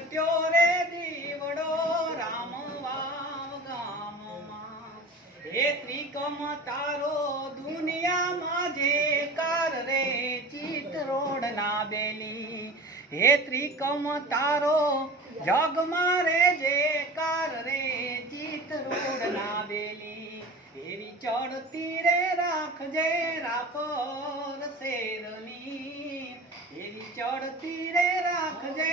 ઉમટ્યો રે દીવડો રામ વાવ ગામમાં. હે ત્રિકમ તારો દુનિયામાં જે કાર રે ચિતરોડ ના બેલી. હે ત્રિકમ તારો જગમાં રે જે કાર રે ચિતરોડ ના બેલી. એવી ચડતી રે રાખજે રાપર શેરની. એવી ચડતી રે રાખજે